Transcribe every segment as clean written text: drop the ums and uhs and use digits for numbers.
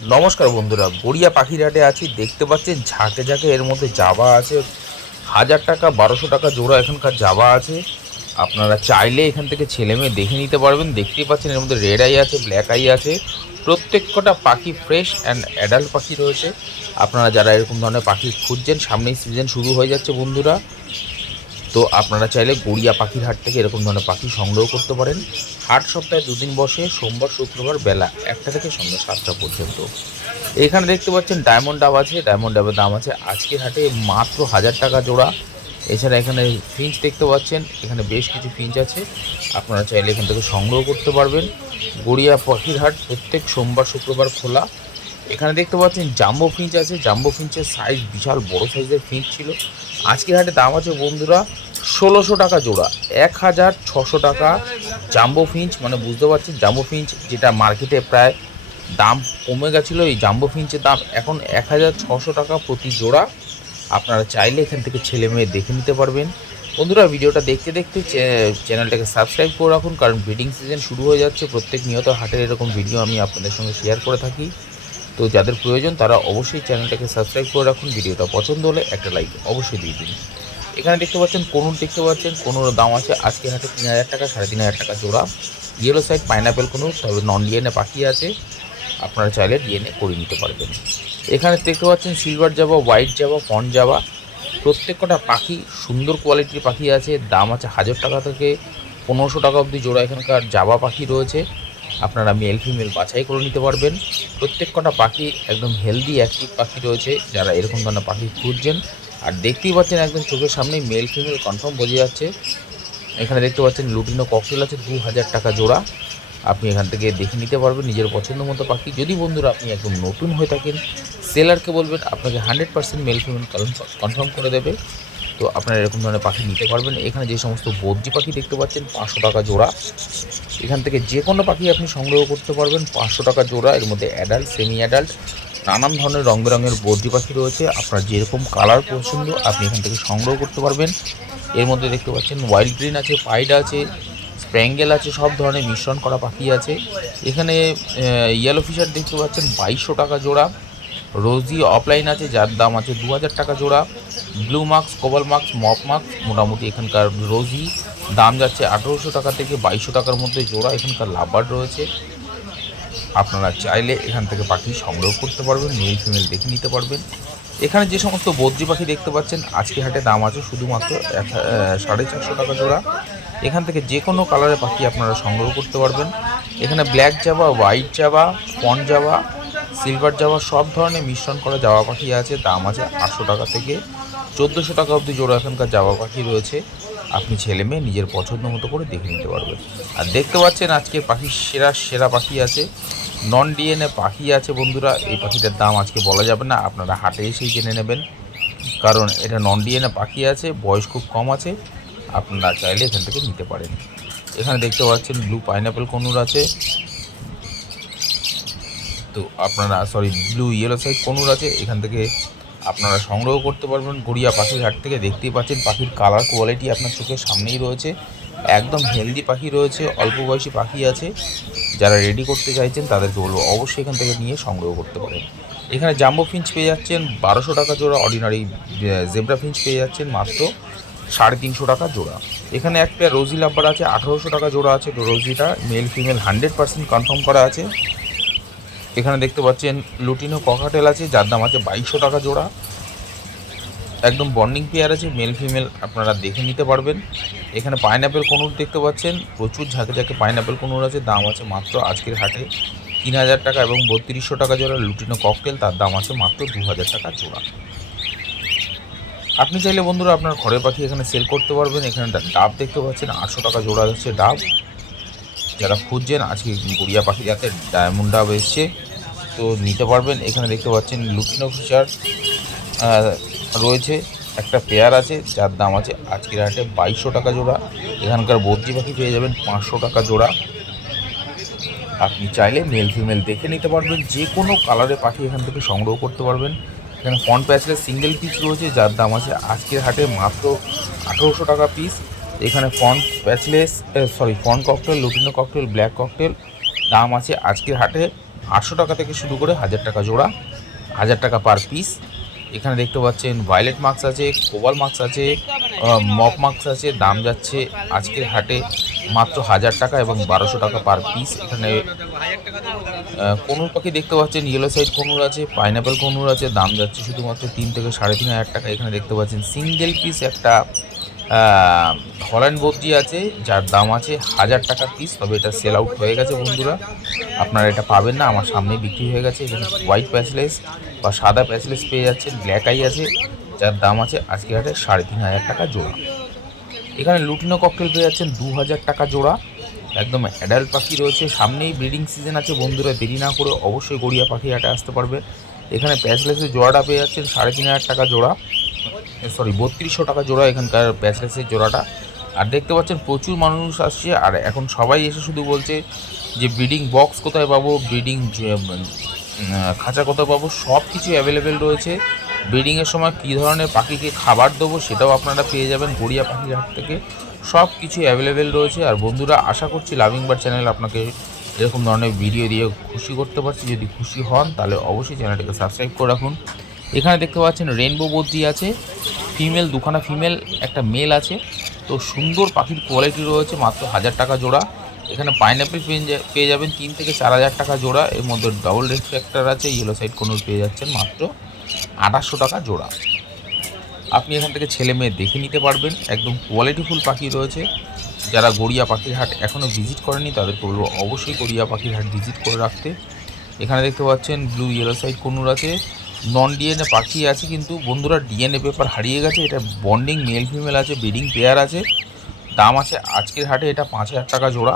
নমস্কার বন্ধুরা, গড়িয়া পাখির হাটে আছি। দেখতে পাচ্ছেন ঝাঁকে ঝাঁকে এর মধ্যে জাবা আছে। 1000 টাকা 1200 টাকা জোড়া এখানকার জাবা আছে। আপনারা চাইলে এখান থেকে ছেলে মেয়ে দেখে নিতে পারবেন। দেখতেই পাচ্ছেন এর মধ্যে রেড আই আছে, ব্ল্যাক আই আছে। প্রত্যেক কটা পাখি ফ্রেশ অ্যান্ড অ্যাডাল্ট পাখি রয়েছে। আপনারা যারা এরকম ধরনের পাখি খুঁজছেন, সামনেই সিজন শুরু হয়ে যাচ্ছে বন্ধুরা, তো আপনারা চাইলে গড়িয়া পাখির হাট থেকে এরকম ধরনের পাখি সংগ্রহ করতে পারেন। হাট সপ্তাহে দুদিন বসে, সোমবার শুক্রবার বেলা 1টা থেকে সন্ধ্যা 7টা পর্যন্ত। এখানে দেখতে পাচ্ছেন ডায়মন্ড ডাব আছে। ডায়মন্ড ডাবের দাম আছে আজকের হাটে মাত্র 1000 টাকা জোড়া। এছাড়া এখানে ফিঞ্চ দেখতে পাচ্ছেন, এখানে বেশ কিছু ফিঞ্চ আছে। আপনারা চাইলে এখান থেকে সংগ্রহ করতে পারবেন। গড়িয়া পাখির হাট প্রত্যেক সোমবার শুক্রবার খোলা। এখানে দেখতে পাচ্ছেন জাম্বো ফিঞ্চ আছে। জাম্বো ফিঞ্চের সাইজ বিশাল বড় সাইজের ফিঞ্চ ছিল। আজকের হাটে দাম আছে বন্ধুরা 1600 টাকা জোড়া। 1600 টাকা জাম্বো ফিঞ্চ, মানে বুঝতে পারছেন জাম্বো ফিঞ্চ যেটা মার্কেটে প্রায় দাম কমে গেছিলো, এই জাম্বো ফিঞ্চের দাম এখন 1600 টাকা প্রতি জোড়া। আপনারা চাইলে এখান থেকে ছেলে মেয়ে দেখে নিতে পারবেন। বন্ধুরা, ভিডিওটা দেখতে দেখতে চ্যানেলটাকে সাবস্ক্রাইব করে রাখুন, কারণ ব্রিডিং সিজন শুরু হয়ে যাচ্ছে। প্রত্যেক নিয়ত হাটের এরকম ভিডিও আমি আপনাদের সঙ্গে শেয়ার করে থাকি। তো যাদের প্রয়োজন তারা অবশ্যই চ্যানেলটাকে সাবস্ক্রাইব করে রাখুন। ভিডিওটা পছন্দ হলে একটা লাইক অবশ্যই দিয়ে দিন। এখানে দেখতে পাচ্ছেন কনুর, দেখতে পাচ্ছেন কনুর দাম আছে আজকে হাটে 3000 টাকা, 3500 টাকা জোড়া। ইয়েলো সাইড পাইনাপেল কনুর, তবে নন ডিএনএ পাখি আছে। আপনারা চাইলে ডিএনএ করে নিতে পারবেন। এখানে দেখতে পাচ্ছেন সিলভার জাবা, হোয়াইট জাবা, ফন্ট জাবা। প্রত্যেক কটা পাখি সুন্দর কোয়ালিটির পাখি আছে। দাম আছে 1000 টাকা থেকে 1500 টাকা অবধি জোড়া। এখানকার জাবা পাখি রয়েছে। আপনারা মেল ফিমেল বাছাই করে নিতে পারবেন। প্রত্যেক কটা পাখি একদম হেলদি অ্যাক্টিভ পাখি রয়েছে, যারা এরকম ধরনের পাখি খুঁজছেন। আর দেখতেই পাচ্ছেন একদম চোখের সামনেই মেল ফিমেল কনফার্ম বোঝা যাচ্ছে। এখানে দেখতে পাচ্ছেন লুটিনো ককটেল আছে 2000 টাকা জোড়া। আপনি এখান থেকে দেখে নিতে পারবেন নিজের পছন্দ মতো পাখি। যদি বন্ধুরা আপনি একদম নতুন হয়ে থাকেন, সেলারকে বলবেন আপনাকে 100% মেল ফিমেল কনফার্ম করে দেবে। তো আপনারা এরকম ধরনের পাখি নিতে পারবেন। এখানে যে সমস্ত বদ্রি পাখি দেখতে পাচ্ছেন 500 টাকা জোড়া। এখান থেকে যে কোনো পাখি আপনি সংগ্রহ করতে পারবেন 500 টাকা জোড়া। এর মধ্যে অ্যাডাল্ট, সেমি অ্যাডাল্ট, নানান ধরনের রং বেরঙের বদ্রি পাখি রয়েছে। আপনার যেরকম কালার পছন্দ আপনি এখান থেকে সংগ্রহ করতে পারবেন। এর মধ্যে দেখতে পাচ্ছেন ওয়াইল্ড গ্রিন আছে, পাইড আছে, স্প্র্যাঙ্গেল আছে, সব ধরনের মিশ্রণ করা পাখি আছে। এখানে ইয়েলো ফিশার দেখতে পাচ্ছেন 2200 টাকা জোড়া। রোজি অফলাইন আছে, যার দাম আছে 2000 টাকা জোড়া। ব্লু মার্কস, কোবাল মার্কস, মপ মার্কস, মোটামুটি এখানকার রোজি দাম যাচ্ছে 1800 টাকা থেকে 2200 টাকার মধ্যে জোড়া। এখানকার লাভবার্ড রয়েছে। আপনারা চাইলে এখান থেকে পাখি সংগ্রহ করতে পারবেন, মেল ফিমেল দেখে নিতে পারবেন। এখানে যে সমস্ত বদ্রি পাখি দেখতে পাচ্ছেন আজকে হাটে দাম আছে শুধুমাত্র 450 টাকা জোড়া। এখান থেকে যে কোনো কালারের পাখি আপনারা সংগ্রহ করতে পারবেন। এখানে ব্ল্যাক জাবা, হোয়াইট জাবা, ফন্ট জাবা, সিলভার জাবা, সব ধরনের মিশ্রণ করা জাবা পাখি আছে। দাম আছে 800 টাকা থেকে 1400 টাকা অবধি জোড়া এখানকার জাবা পাখি রয়েছে। আপনি ছেলে মেয়ে নিজের পছন্দ মতো করে দেখে নিতে পারবেন। আর দেখতে পাচ্ছেন আজকে পাখির সেরা সেরা পাখি আছে, নন ডিএনএ পাখি আছে বন্ধুরা। এই পাখিটার দাম আজকে বলা যাবে না, আপনারা হাটে এসেই জেনে নেবেন, কারণ এটা নন ডিএনএ পাখি আছে, বয়স খুব কম আছে। আপনারা চাইলে এখান থেকে নিতে পারেন। এখানে দেখতে পাচ্ছেন ব্লু পাইনাপেল কনুর আছে। তো আপনারা ব্লু ইয়েলো সাইড কনুর আছে। এখান থেকে আপনারা সংগ্রহ করতে পারবেন গড়িয়া পাখির হাট থেকে। দেখতেই পাচ্ছেন পাখির কালার কোয়ালিটি আপনার চোখের সামনেই রয়েছে। একদম হেলদি পাখি রয়েছে, অল্প বয়সী পাখি আছে। যারা রেডি করতে চাইছেন তাদেরকে বলবো অবশ্যই এখান থেকে নিয়ে সংগ্রহ করতে পারেন। এখানে জাম্বো ফিঞ্চ পেয়ে যাচ্ছেন 1200 টাকা জোড়া। অর্ডিনারি জেব্রা ফিঞ্চ পেয়ে যাচ্ছেন মাত্র 350 টাকা জোড়া। এখানে একটা রোজি লাভবার আছে 1800 টাকা জোড়া আছে। রোজিটা মেল ফিমেল 100% কনফার্ম করা আছে। এখানে দেখতে পাচ্ছেন লুটিনো ককাটেল আছে, যার দাম আছে 2200 টাকা জোড়া। একদম বন্ডিং পেয়ার আছে, মেল ফিমেল আপনারা দেখে নিতে পারবেন। এখানে পাইনাপেল কনুর দেখতে পাচ্ছেন, প্রচুর ঝাঁকে ঝাঁকে পাইনাপেল কনুর আছে। দাম আছে মাত্র আজকের হাটে 3000 টাকা এবং 3200 টাকা জোড়া। লুটিনো ককটেল তার দাম আছে মাত্র 2000 টাকা জোড়া। আপনি চাইলে বন্ধুরা আপনার ঘরের পাখি এখানে সেল করতে পারবেন। এখানে ডাব দেখতে পাচ্ছেন 800 টাকা জোড়া হচ্ছে ডাব। যারা খুঁজছেন আজকে গড়িয়া পাখি যাতে ডায়মন্ড ডাব এসছে, তো নিতে পারবেন। এখানে দেখতে পাচ্ছেন লুটিনো ফিশার রয়েছে, একটা পেয়ার আছে, যার দাম আছে আজকের হাটে 2200 টাকা জোড়া। এখানকার বদ্রি পাখি পেয়ে যাবেন 500 টাকা জোড়া। আপনি চাইলে মেল ফিমেল দেখে নিতে পারবেন। যে কোনো কালারের পাখি এখান থেকে সংগ্রহ করতে পারবেন। এখানে ফন্ট প্যাচলেস সিঙ্গেল পিস রয়েছে, যার দাম আছে আজকের হাটে মাত্র 1800 টাকা পিস। এখানে font patchless font cocktail, lutino cockatiel, black cocktail দাম আছে আজকের হাটে 800 টাকা থেকে শুরু করে 1000 টাকা জোড়া, 1000 টাকা পার পিস। এখানে দেখতে পাচ্ছেন ভায়োলেট মাস্ক আছে, কোবাল মাস্ক আছে, মপ মাস্ক আছে। দাম যাচ্ছে আজকের হাটে মাত্র 1000 টাকা এবং 1200 টাকা পার পিস। এখানে কনুর পাখি দেখতে পাচ্ছেন, ইয়েলো সাইড কনুর আছে, পাইনাপেল কনুর আছে। দাম যাচ্ছে শুধুমাত্র 3 থেকে 3500 টাকা। এখানে দেখতে পাচ্ছেন সিঙ্গেল পিস একটা হল্যান্ড বদ্রি আছে, যার দাম আছে 1000 টাকা পিস। তবে এটা সেল আউট হয়ে গেছে বন্ধুরা, আপনারা এটা পাবেন না, আমার সামনে বিক্রি হয়ে গেছে। এখানে হোয়াইট প্যাচলেস বা সাদা প্যাচলেস পেয়ে যাচ্ছেন। ব্ল্যাক আই আছে, যার দাম আছে আজকে হাটে 3500 টাকা জোড়া। এখানে লুটিনো ককটেল পেয়ে যাচ্ছেন 2000 টাকা জোড়া। একদম অ্যাডাল্ট পাখি রয়েছে, সামনেই ব্রিডিং সিজন আছে বন্ধুরা, দেরি না করে অবশ্যই গড়িয়া পাখি হাটে আসতে পারবে। এখানে প্যাচলেসের জোড়াটা পেয়ে যাচ্ছেন 3500 টাকা জোড়া, সরি 3200 টাকা জোড়া এখানকার প্যাচলেসের জোড়াটা। আর দেখতে পাচ্ছেন প্রচুর মানুষ আসছে, আর এখন সবাই এসে শুধু বলছে যে ব্রিডিং বক্স কোথায় পাবো, ব্রিডিং খাঁচা কোথায় পাবো। সব কিছু অ্যাভেলেবেল রয়েছে। ব্রিডিংয়ের সময় কী ধরনের পাখিকে খাবার দেবো সেটাও আপনারা পেয়ে যাবেন গড়িয়া পাখির হাট থেকে। সব কিছু অ্যাভেলেবেল রয়েছে। আর বন্ধুরা, আশা করছি লাভিং বার্ড চ্যানেল আপনাকে এরকম ধরনের ভিডিও দিয়ে খুশি করতে পারছি। যদি খুশি হন তাহলে অবশ্যই চ্যানেলটাকে সাবস্ক্রাইব করে রাখুন। এখানে দেখতে পাচ্ছেন রেনবো বদ্রি আছে, ফিমেল দুখানা, ফিমেল একটা মেল আছে। তো সুন্দর পাখির কোয়ালিটি রয়েছে, মাত্র 1000 টাকা জোড়া। এখানে পাইনাপেল পেয়ে যাবেন 3 থেকে 4000 টাকা জোড়া। এর মধ্যে ডবল রিফ্লেক্টর আছে, ইয়েলো সাইড কনুর পেয়ে যাচ্ছেন মাত্র 2800 টাকা জোড়া। আপনি এখান থেকে ছেলে মেয়ে দেখে নিতে পারবেন, একদম কোয়ালিটিফুল পাখি রয়েছে। যারা গড়িয়া পাখির হাট এখনও ভিজিট করেনি তাদের বলবো অবশ্যই গড়িয়া পাখির হাট ভিজিট করে রাখতে। এখানে দেখতে পাচ্ছেন ব্লু ইয়েলো সাইড কনুর আছে, নন ডিএনএ পাখি আছে, কিন্তু বন্ধুরা ডিএনএ পেপার হারিয়ে গেছে। এটা বন্ডিং মেল ফিমেল আছে, ব্রিডিং পেয়ার আছে। দাম আছে আজকের হাটে এটা 5000 টাকা জোড়া।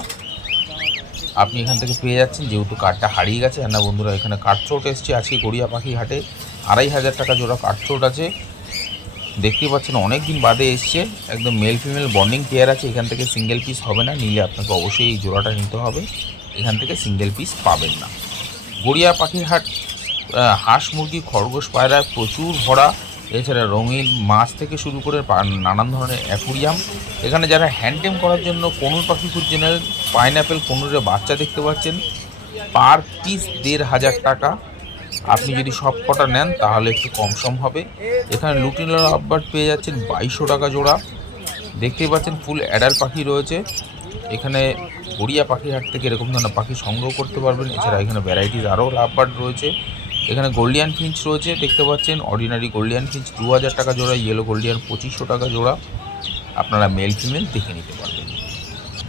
আপনি এখান থেকে পেয়ে যাচ্ছেন, যেহেতু কাঠটা হারিয়ে গেছে। আর না বন্ধুরা, এখানে কাঠচোট এসছে আজকে গড়িয়া পাখি হাটে, 2500 টাকা জোড়া কাঠচোট আছে। দেখতে পাচ্ছেন অনেক দিন বাদে এসছে, একদম মেল ফিমেল বন্ডিং পেয়ার আছে। এখান থেকে সিঙ্গেল পিস হবে না, নিলে আপনাকে অবশ্যই এই জোড়াটা নিতে হবে। এখান থেকে সিঙ্গেল পিস পাবেন না। গড়িয়া পাখির হাট হাঁস মুরগি খরগোশ পায়রায় প্রচুর ভরা। এছাড়া রঙিন মাছ থেকে শুরু করে নানান ধরনের অ্যাকুরিয়াম। এখানে যারা হ্যান্ডটেম করার জন্য কনুর পাখি খুঁজছেন, পাইনাপেল কনুরের বাচ্চা দেখতে পাচ্ছেন, পার পিস 1500 টাকা। আপনি যদি সব কটা নেন তাহলে একটু কম সম হবে। এখানে লুটিনো লাভবার্ড পেয়ে যাচ্ছেন 2200 টাকা জোড়া। দেখতেই পাচ্ছেন ফুল অ্যাডাল্ট পাখি রয়েছে। এখানে গড়িয়া পাখির হাট থেকে এরকম ধরনের পাখি সংগ্রহ করতে পারবেন। এছাড়া এখানে ভ্যারাইটিস আরও লাভবার্ড রয়েছে। এখানে গোল্ডিয়ান ফিঞ্চ রয়েছে, দেখতে পাচ্ছেন অর্ডিনারি গোল্ডিয়ান ফিঞ্চ 2000 টাকা জোড়া, ইয়েলো গোল্ডিয়ান 2500 টাকা জোড়া। আপনারা মেল ফিমেল দেখে নিতে পারবেন।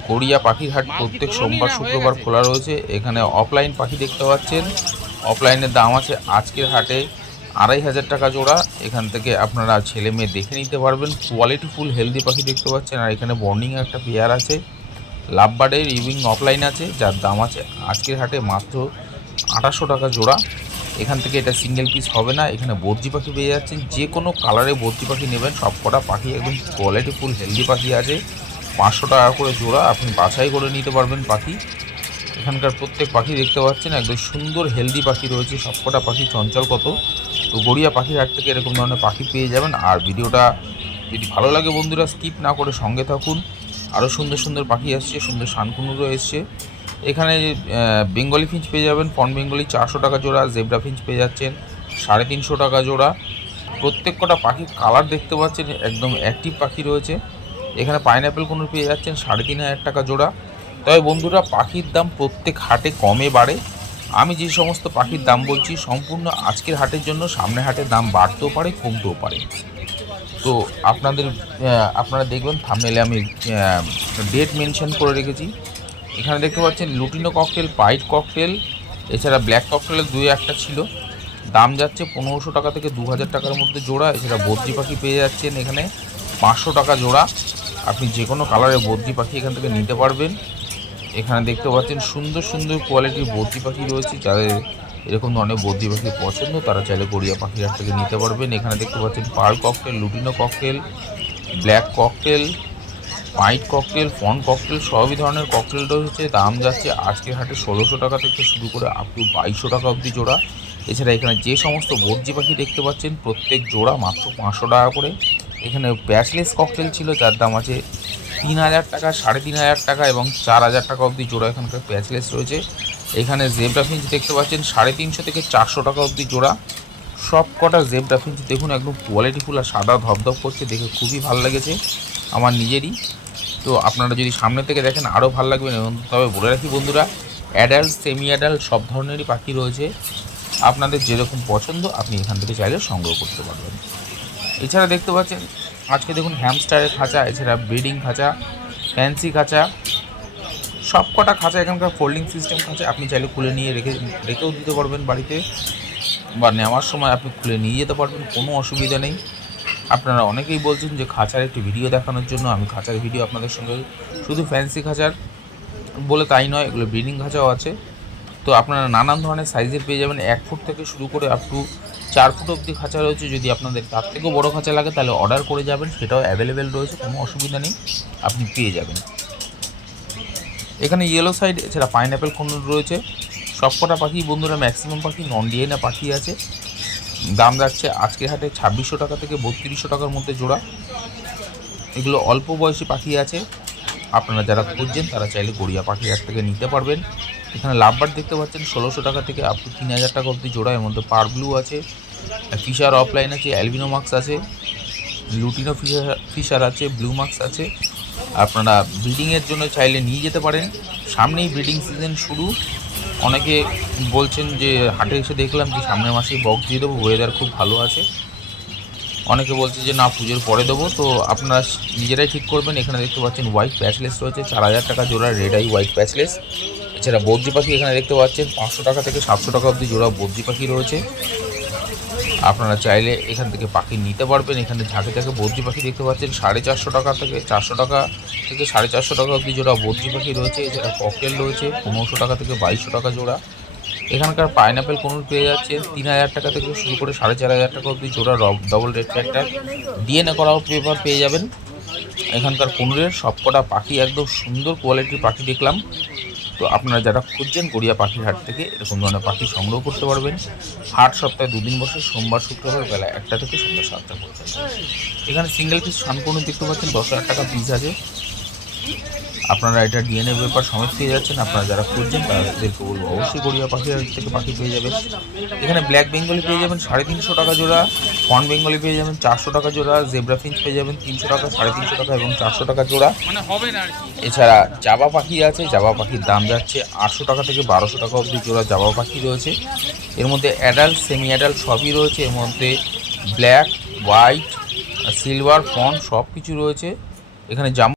গড়িয়া পাখির হাট প্রত্যেক সোমবার শুক্রবার খোলা রয়েছে। এখানে অফলাইন পাখি দেখতে পাচ্ছেন, অফলাইনের দাম আছে আজকের হাটে 2500 টাকা জোড়া। এখান থেকে আপনারা ছেলে মেয়ে দেখে নিতে পারবেন। কোয়ালিটি ফুল হেলদি পাখি দেখতে পাচ্ছেন। আর এখানে বন্ডিং একটা পেয়ার আছে, লাভবার্ডের ইভিং অফলাইন আছে, যার দাম আছে আজকের হাটে মাত্র 2800 টাকা জোড়া। এখান থেকে এটা সিঙ্গেল পিস হবে না। এখানে বদ্রি পাখি পেয়ে যাচ্ছেন, যে কোনো কালারে বদ্রি পাখি নেবেন। সব কটা পাখি একদম কোয়ালিটি ফুল হেলদি পাখি আছে, 500 টাকা করে জোড়া। আপনি বাছাই করে নিতে পারবেন পাখি। এখানকার প্রত্যেক পাখি দেখতে পাচ্ছেন একদম সুন্দর হেলদি পাখি রয়েছে, সবকটা পাখি চঞ্চল কত। তো গড়িয়া পাখির হাট থেকে এরকম ধরনের পাখি পেয়ে যাবেন। আর ভিডিওটা যদি ভালো লাগে বন্ধুরা, স্কিপ না করে সঙ্গে থাকুন। আরও সুন্দর সুন্দর পাখি আসছে, সুন্দর শানকুনুরও এসছে। এখানে বেঙ্গলি ফিঞ্চ পেয়ে যাবেন, ফন বেঙ্গলি 400 টাকা জোড়া। জেব্রা ফিঞ্চ পেয়ে যাচ্ছেন 350 টাকা জোড়া। প্রত্যেক কটা পাখির কালার দেখতে পাচ্ছেন একদম অ্যাক্টিভ পাখি রয়েছে। এখানে পাইনাপেল কনুর পেয়ে যাচ্ছেন 3500 টাকা জোড়া। তবে বন্ধুরা, পাখির দাম প্রত্যেক হাটে কমে বাড়ে। আমি যে সমস্ত পাখির দাম বলছি সম্পূর্ণ আজকের হাটের জন্য, সামনে হাটের দাম বাড়তেও পারে কমতেও পারে। তো আপনারা দেখবেন থাম্বনেইলে আমি ডেট মেনশন করে রেখেছি। এখানে দেখতে পাচ্ছেন লুটিনো ককটেল, পাইট ককটেল, এছাড়া ব্ল্যাক ককটেলের 2-1টা ছিল। দাম যাচ্ছে 1500 টাকা থেকে 2000 টাকার মধ্যে জোড়া। এছাড়া বদ্রি পাখি পেয়ে যাচ্ছেন এখানে 500 টাকা জোড়া। আপনি যে কোনো কালারের বদ্রি পাখি এখান থেকে নিতে পারবেন। এখানে দেখতে পাচ্ছেন সুন্দর সুন্দর কোয়ালিটির বদ্রি পাখি রয়েছে। যাদের এরকম ধরনের বদ্রি পাখি পছন্দ তারা চাইলে গড়িয়া পাখির হাট থেকে নিতে পারবেন। এখানে দেখতে পাচ্ছেন pearl cockatiel, lutino cockatiel, black cockatiel, white cockatiel, fawn cockatiel, সবই ধরনের ককটেল রয়েছে। দাম যাচ্ছে আজকের হাটে 1600 টাকা থেকে শুরু করে আপ টু 2200 টাকা অবধি জোড়া। এছাড়া এখানে যে সমস্ত বদ্রি পাখি দেখতে পাচ্ছেন প্রত্যেক জোড়া মাত্র 500 টাকা করে। এখানে প্যাচলেস ককটেল ছিল, যার দাম আছে 3000 টাকা, 3500 টাকা এবং 4000 টাকা অবধি জোড়া এখানকার প্যাচলেস রয়েছে। এখানে জেব্রা ফিঞ্চ দেখতে পাচ্ছেন 350 থেকে 400 টাকা অবধি জোড়া। সব কটা জেব্রা ফিঞ্চ দেখুন একদম কোয়ালিটিফুল আর সাদা ধপধপ করছে, দেখে খুবই ভালো লেগেছে আমার নিজেরই। তো আপনারা যদি সামনে থেকে দেখেন আরও ভালো লাগবে। তবে বলে রাখি বন্ধুরা, অ্যাডাল্ট সেমি অ্যাডাল্ট সব ধরনেরই পাখি রয়েছে, আপনাদের যেরকম পছন্দ আপনি এখান থেকে চাইলে সংগ্রহ করতে পারবেন। এছাড়া দেখতে পাচ্ছেন আজকে দেখুন হ্যামস্টারের খাঁচা, এছাড়া ব্রিডিং খাঁচা, ফ্যান্সি খাঁচা, সব কটা খাঁচা এখানকার ফোল্ডিং সিস্টেম খাঁচা। আপনি চাইলে খুলে নিয়ে রেখেও দিতে পারবেন বাড়িতে, বা নেওয়ার সময় আপনি খুলে নিয়ে যেতে পারবেন, কোনো অসুবিধা নেই। আপনারা অনেকেই বলছেন যে খাঁচার একটি ভিডিও দেখানোর জন্য, আমি খাঁচার ভিডিও আপনাদের সঙ্গে শুধু ফ্যান্সি খাঁচার বলে তাই নয়, এগুলো ব্রিডিং খাঁচাও আছে। তো আপনারা নানান ধরনের সাইজের পেয়ে যাবেন, 1 ফুট থেকে শুরু করে আপ টু 4 ফুট অবধি খাঁচা রয়েছে। যদি আপনাদের তার থেকেও বড়ো খাঁচা লাগে তাহলে অর্ডার করে যাবেন, সেটাও অ্যাভেলেবেল রয়েছে, কোনো অসুবিধা নেই, আপনি পেয়ে যাবেন। এখানে ইয়েলো সাইড এছাড়া পাইনঅ্যাপেল কোনুর রয়েছে। সবকটা পাখি বন্ধুরা ম্যাক্সিমাম পাখি নন ডিএনএ পাখি আছে। দাম যাচ্ছে আজকের হাটে 2600 টাকা থেকে 3200 টাকার মধ্যে জোড়া। এগুলো অল্প বয়সী পাখি আছে, আপনারা যারা খুঁজছেন তারা চাইলে গড়িয়া পাখি হাট থেকে নিতে পারবেন। এখানে লাভবার্ড দেখতে পাচ্ছেন 1600 টাকা থেকে আপ টু 3000 টাকা অবধি জোড়া। এর মধ্যে পার ব্লু আছে, ফিশার অফলাইন আছে, অ্যালবিনো মার্কস আছে, লুটিনো ফিশার আছে, ব্লু মার্কস আছে। আপনারা ব্রিডিংয়ের জন্য চাইলে নিয়ে যেতে পারেন, সামনেই ব্রিডিং সিজন শুরু। অনেকে বলছেন যে হাটে এসে দেখলাম যে সামনের মাসেই বক্স দিয়ে দেবো, ওয়েদার খুব ভালো আছে। অনেকে বলছে যে না পুজোর পরে দেবো, তো আপনারা নিজেরাই ঠিক করবেন। এখানে দেখতে পাচ্ছেন হোয়াইট প্যাচলেস রয়েছে 4000 টাকা জোড়া, রেড আই হোয়াইট প্যাচলেস। এছাড়া বদ্রি পাখি এখানে দেখতে পাচ্ছেন 500 টাকা থেকে 700 টাকা অবধি জোড়া বদ্রি পাখি রয়েছে, আপনারা চাইলে এখান থেকে পাখি নিতে পারবেন। এখানে ঝাঁকে ঝাঁকে বদ্রি পাখি দেখতে পাচ্ছেন 450 টাকা থেকে 400 টাকা থেকে 450 টাকা অবধি জোড়া বদ্রি পাখি রয়েছে। এছাড়া ককটেল রয়েছে 1500 টাকা থেকে 2200 টাকা জোড়া। এখানকার পাইনঅ্যাপেল কোনুর পেয়ে যাচ্ছেন 3000 টাকা থেকে শুরু করে 4500 টাকা অবধি জোড়া ডবল রেড ফ্যাক্টর ডিএনএ করাও পেপার পেয়ে যাবেন। এখানকার কোনুরের সবকটা পাখি একদম সুন্দর কোয়ালিটির পাখি দেখলাম। তো আপনারা যারা খুঁজছেন গড়িয়া পাখির হাট থেকে এরকম ধরনের পাখি সংগ্রহ করতে পারবেন। হাট সপ্তাহে 2 দিন বসে, সোমবার শুক্রবার বেলা 1টা থেকে সন্ধ্যা 7টা পর্যন্ত। এখানে সিঙ্গেল পিস শানকনুর দেখতে পাচ্ছেন 10,000 টাকা পিস আছে, আপনারা এটা ডিএনএ পেপার সমেত পেয়ে যাচ্ছেন। আপনারা যারা খুঁজছেন তাদেরকে বলবো অবশ্যই গড়িয়া পাখির হাট থেকে পাখি পেয়ে যাবেন। এখানে ব্ল্যাক বেঙ্গলি পেয়ে যাবেন 350 টাকা জোড়া, ফন বেঙ্গলি পেয়ে যাবেন 400 টাকা জোড়া, জেব্রা ফিঞ্চ পেয়ে যাবেন 300 টাকা, 350 টাকা এবং 400 টাকা জোড়া। এছাড়া জাবা পাখি আছে, জাবা পাখির দাম যাচ্ছে 800 টাকা থেকে 1200 টাকা অবধি জোড়া জাবা পাখি রয়েছে। এর মধ্যে অ্যাডাল্ট সেমি অ্যাডাল্ট সবই রয়েছে, এর মধ্যে ব্ল্যাক, হোয়াইট, সিলভার, ফন সব কিছু রয়েছে। এখানে